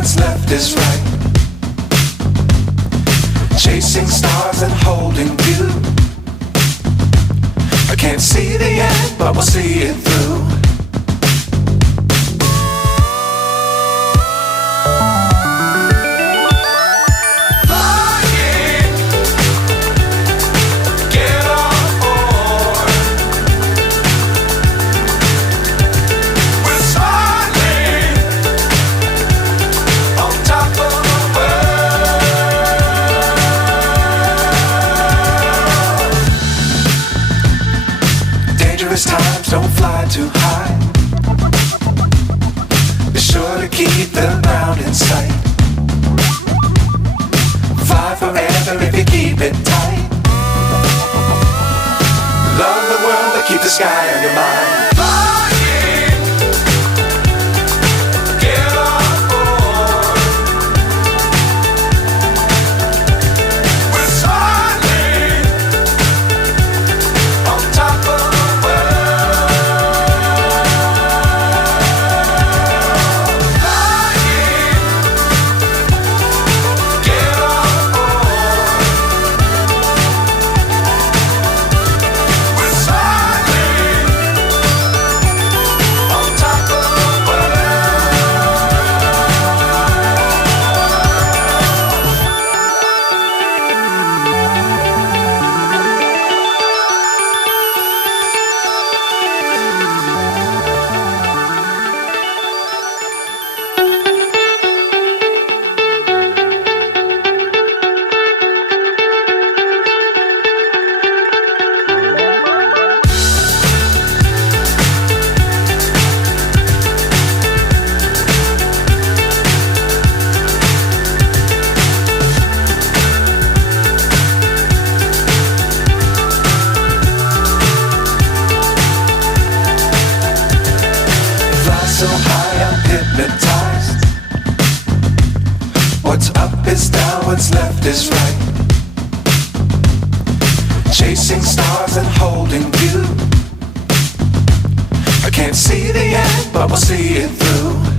what's left is right. Chasing stars and holding you. I can't see the end, but we'll see it through. Times don't fly too high. Be sure to keep the ground in sight. Fly forever if you keep it tight. Love the world but keep the sky on your mind. So high I'm hypnotized. What's up is down, what's left is right. Chasing stars and holding you. I can't see the end, but we'll see it through.